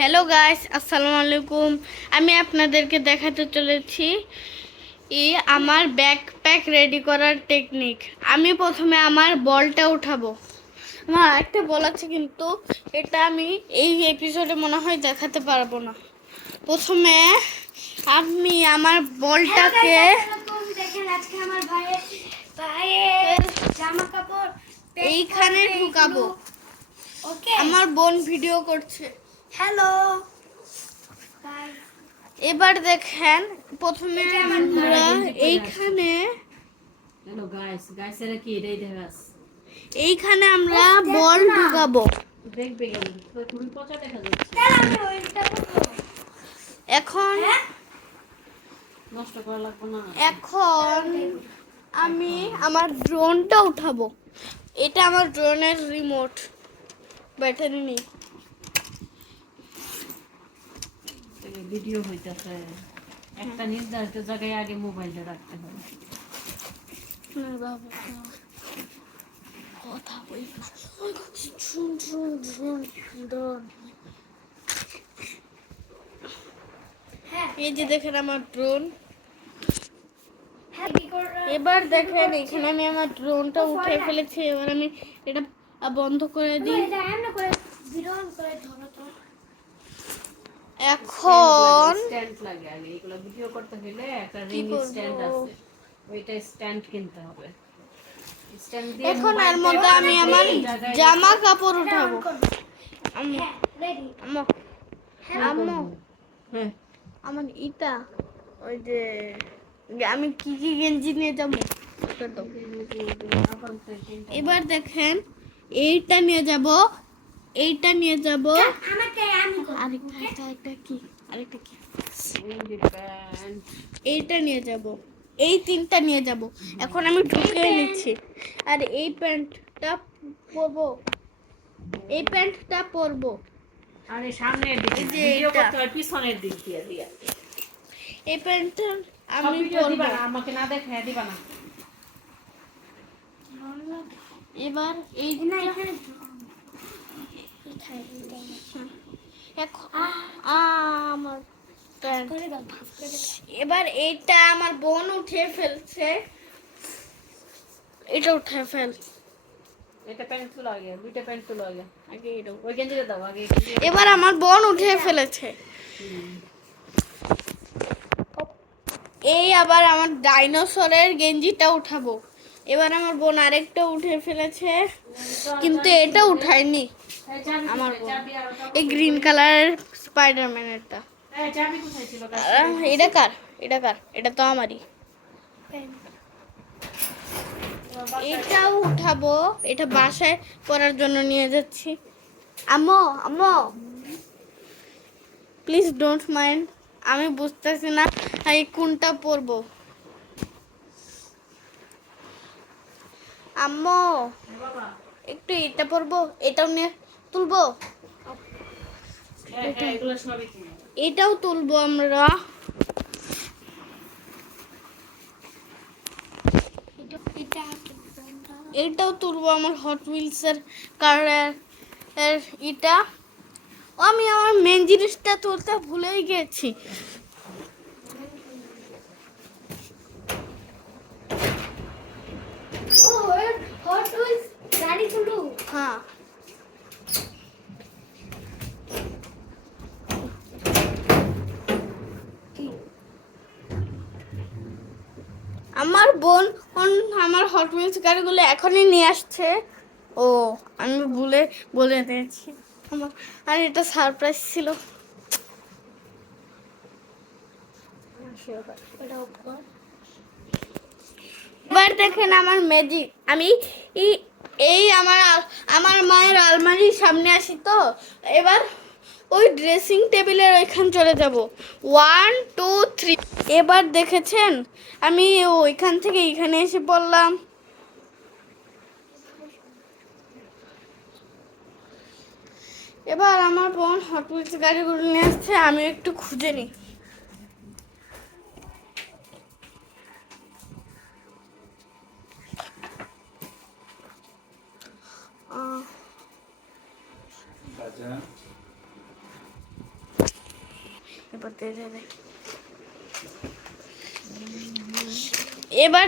Hello guys, আসসালামু আলাইকুম। আমি আপনাদেরকে দেখাতে চলেছি আমার ব্যাকপ্যাক রেডি করার টেকনিক। আমি প্রথমে আমার বলটা উঠাবো। আমার একটা বল আছে, কিন্তু এটা আমি এই এপিসোডে মনে হয় দেখাতে পারবো না। প্রথমে আমি আমার বলটাকে এইখানে ঢুকাবো। আমার বোন ভিডিও করছে। হ্যালো এবার দেখেন, প্রথমে আমরা এইখানে এইখানে আমরা বল ঢুকাবো। এখন এখন আমি আমার ড্রোনটা উঠাবো। এটা আমার ড্রোনের রিমোট, ব্যাটারি নেই। ভিডিও হইতেছে, একটা নির্ধারিত জায়গায় আগে মোবাইলটা রাখতে হবে। কথা বলি। এই যে দেখেন আমার ড্রোন। এবার দেখেন এখানে আমি আমার ড্রোনটা উঠে ফেলেছি। এবার আমি এটা বন্ধ করে দিই। এখন স্ট্যান্ড লাগে, আগে এগুলো ভিডিও করতে হলে একটা রিং স্ট্যান্ড আছে, ওইটা স্ট্যান্ড কিনতে হবে। স্ট্যান্ড দিয়ে এখন এর মধ্যে আমি আমার জামা কাপড় উঠাবো। আম্মু আম্মু আম্মু হ্যাঁ, আমার ইটা, ওই যে আমি কি কি গেঞ্জি নিয়ে যাবো। এবার দেখেন, এইটা নিয়ে যাব, এইটা নিয়ে যাব, আরেকটা কি এইটা নিয়ে যাব, এই তিনটা নিয়ে যাব। এখন আমি ঢুকে নিচ্ছি। আর এই প্যান্টটা পরবো, এই প্যান্টটা পরবো। আরে সামনের দিকে এই যে ভিডিও এটা। করতে হয়, পিছনের দিক দিয়ে দিয়া। এই প্যান্টটা সব আমি ভিডিও দিবা পরবো। না, আমাকে না দেখায় দিবা না। এবার এই আমার এবার এইটা আমার বোন উঠে ফেলছে, এটা উঠে ফেল। এটা প্যান্ট তুলো আগে, দুইটা প্যান্ট তুলো আগে। আগে এটা ওই গেঞ্জিটা দাও আগে। এবার আমার বোন উঠে ফেলেছে। এই আবার আমার ডাইনোসরের গেঞ্জিটা উঠাবো। এবার আমার বোন আরেকটা উঠে ফেলেছে, কিন্তু এটা উঠায়নি আমার বোন। এই গ্রিন কালারের স্পাইডারম্যানেরটা। চাবি কোথায় ছিল? এটা কার? এটা কার? এটা তো আমারই। এটাও উঠাবো, এটা বাসায় পরার জন্য নিয়ে যাচ্ছি। আম্মু আম্মু প্লিজ ডোন্ট মাইন্ড, আমি বুঝতেছি না এই কোনটা পরবো। আম্মু বাবা, একটু এটা পরবো, এটাও নিয়ে তুলবো, হ্যাঁ এগুলো সবই কিনো। এটাও তুলবো আমরা। এটাও তুলবো, আমার হট হুইলস এর কারের এটা। আমি আমার মেন জিনিসটা তুলতে ভুলেই গেছি। হ্যাঁ, আমার বোন আমার হট হুইলস গাড়িগুলো এখনই নিয়ে আসছে। ও, আমি বলে দিয়েছি আমার। আর এটা সারপ্রাইজ ছিল। এবার দেখেন আমার ম্যাজিক। আমি এই আমার মায়ের আলমারির সামনে আসি তো। এবার ওই ড্রেসিং টেবিলের ওইখান চলে যাব। 1 2 3। এবার দেখেছেন, আমি ওইখান থেকে এখানে এসে পড়লাম। এবার আমার বোন হট হুইলস গাড়িগুলো নিয়ে আসছে, আমি একটু খুঁজে নিই। এবার দিয়ে দে। এবার